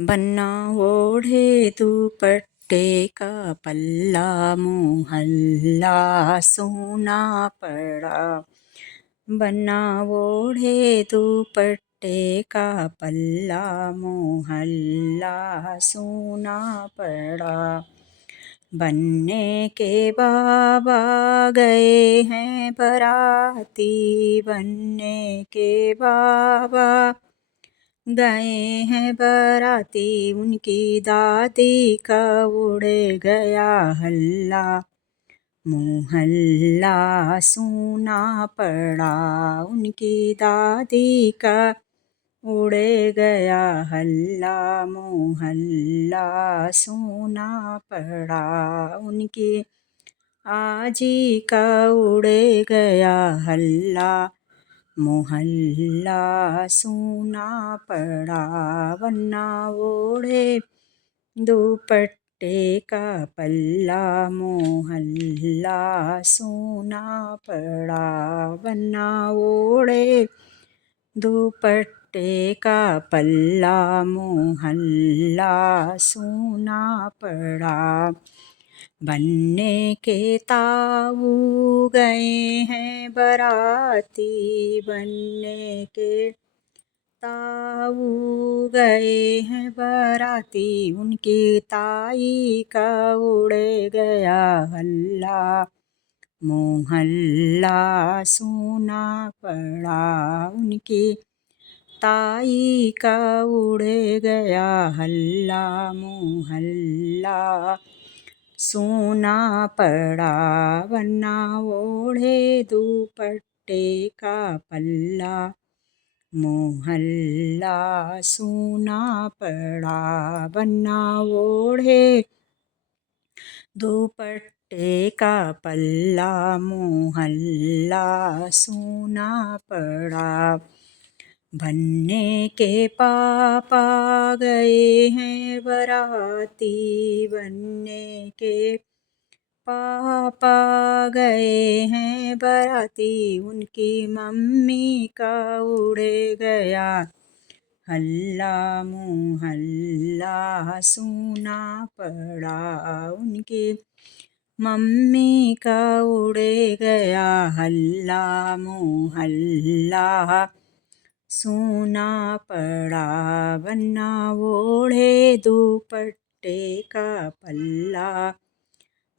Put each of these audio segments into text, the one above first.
बन्ना ओढ़े दुपट्टे का पल्ला मुहल्ला सूना पड़ा। बन्ना ओढ़े दुपट्टे का पल्ला मुहल्ला सूना पड़ा। बन्ने के बाबा गए हैं बराती, बन्ने के बाबा गए हैं बराती, उनकी दादी का उड़ गया हल्ला मुहल्ला सूना पड़ा। उनकी दादी का उड़ गया हल्ला मुहल्ला सूना पड़ा। उनकी आजी का उड़ गया हल्ला मुहल्ला सूना पड़ा। बन्ना ओढ़े दुपट्टे का पल्ला मुहल्ला सूना पड़ा। बन्ना ओढ़े दुपट्टे का पल्ला मुहल्ला सूना पड़ा। बन्ने के ताऊ गए हैं बराती, बन्ने के ताऊ गए हैं बराती, उनकी ताई का उड़ गया हल्ला मुहल्ला सूना पड़ा। उनकी ताई का उड़ गया हल्ला मुहल्ला सूना पड़ा। बन्ना ओढ़े दुपट्टे का पल्ला मुहल्ला सूना पड़ा। बन्ना ओढ़े दुपट्टे का पल्ला मुहल्ला सूना पड़ा। बन्ने के पापा गए हैं बराती, बन्ने के पापा गए हैं बराती, उनकी मम्मी का उड़ गया हल्ला मुहल्ला सूना पड़ा। उनकी मम्मी का उड़ गया हल्ला मुहल्ला सूना पड़ा। बन्ना ओढ़े दुपट्टे का पल्ला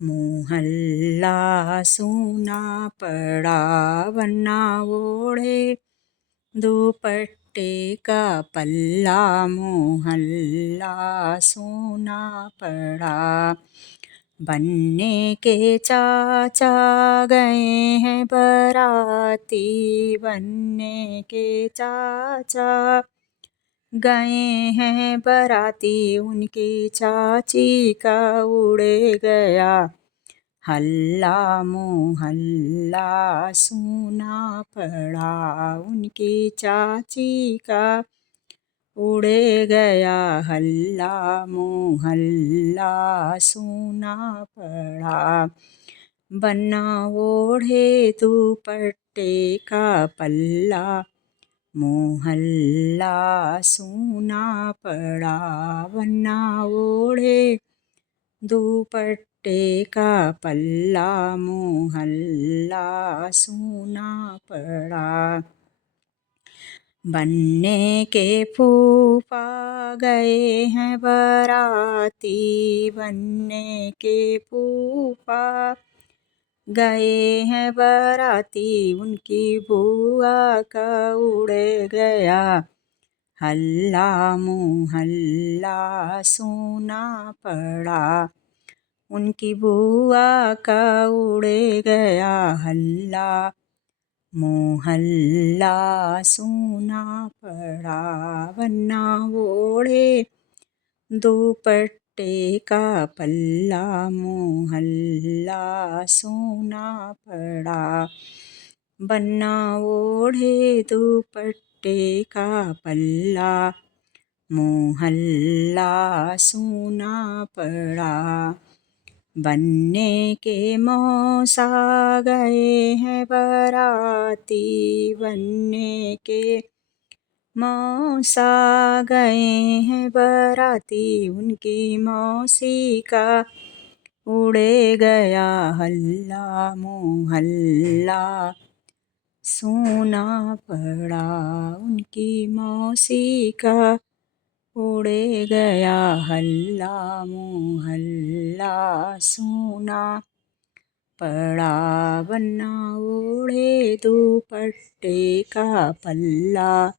मुहल्ला सूना पड़ा। बन्ना ओढ़े दुपट्टे का पल्ला मुहल्ला सूना पड़ा। बन्ने के चाचा गए हैं बराती, बन्ने के चाचा गए हैं बराती, उनकी चाची का उड़ गया हल्ला मुहल्ला सूना पड़ा। उनकी चाची का उड़ गया हल्ला मुहल्ला सूना पड़ा। बन्ना ओढ़े दुपट्टे का पल्ला मुहल्ला सूना पड़ा। बन्ना ओढ़े दुपट्टे का पल्ला मुहल्ला सूना पड़ा। बन्ने के फूफा गए हैं बराती, बन्ने के फूफा गए हैं बराती, उनकी बुआ का उड़ गया हल्ला मुहल्ला सूना पड़ा। उनकी बुआ का उड़ गया हल्ला मुहल्ला सूना पड़ा। बन्ना ओढ़े दुपट्टे का पल्ला मुहल्ला सूना पड़ा। बन्ना ओढ़े दुपट्टे का पल्ला मुहल्ला सूना पड़ा। बन्ने के मौसा गए हैं बराती, बन्ने के मौसा गए हैं बाराती, उनकी मौसी का उड़े गया हल्ला मोहल्ला, सोना पड़ा उनकी मौसी का उड़े गया हल्ला मोहल्ला, सोना पड़ा। बन्ना ओढ़े दुपट्टे का पल्ला,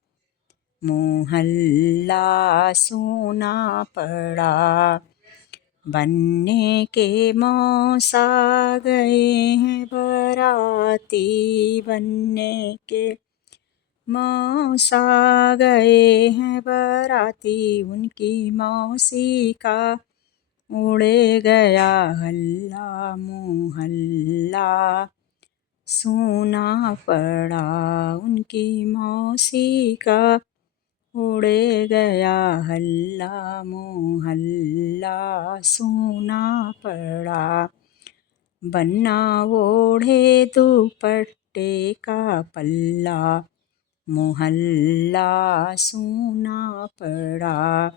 मोहल्ला सोना पड़ा। बनने के मौसा गए हैं बाराती, बनने के मौसा गए हैं बाराती, उनकी मौसी का उड़े गया हल्ला मोहल्ला, सोना पड़ा उनकी मौसी का उड़े गया हल्ला मोहल्ला, सोना पड़ा। बन्ना ओढ़े दुपट्टे का पल्ला, मोहल्ला सोना पड़ा।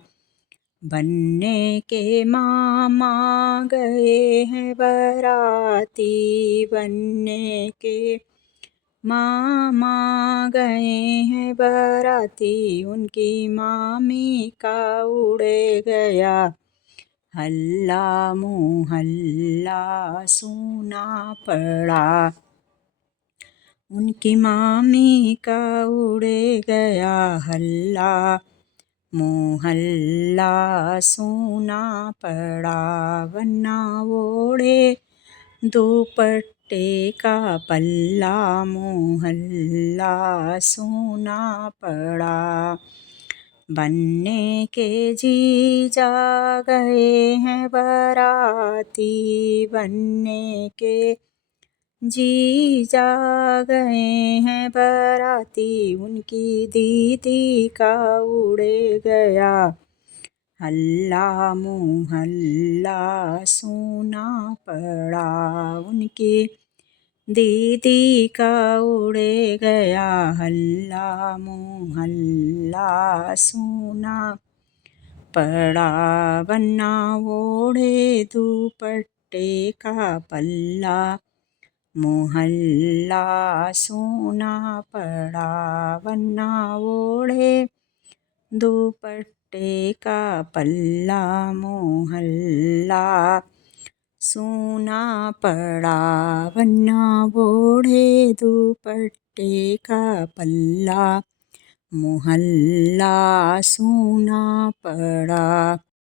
बनने के मामा गए हैं बाराती, बनने के मामा गए हैं बाराती, उनकी मामी का उड़े गया हल्ला मोहल्ला, सोना पड़ा। उनकी मामी का उड़े गया हल्ला मोहल्ला, सोना पड़ा। बन्ना ओढ़े दुपट्टे का पल्ला, मोहल्ला सोना पड़ा। बनने के जीजा गए हैं बाराती, बनने के जीजा गए हैं बाराती, उनकी दीदी का उड़े गया हल्ला मोहल्ला, सोना पड़ा। उनकी दीदी का उड़े गया हल्ला मोहल्ला, सोना पड़ा। बन्ना ओढ़े दुपट्टे का पल्ला, मोहल्ला सोना पड़ा। बन्ना ओढ़े दुपट्टे का पल्ला, मोहल्ला सोना पड़ा। बन्ना ओढ़े दुपट्टे का पल्ला, मोहल्ला सोना पड़ा।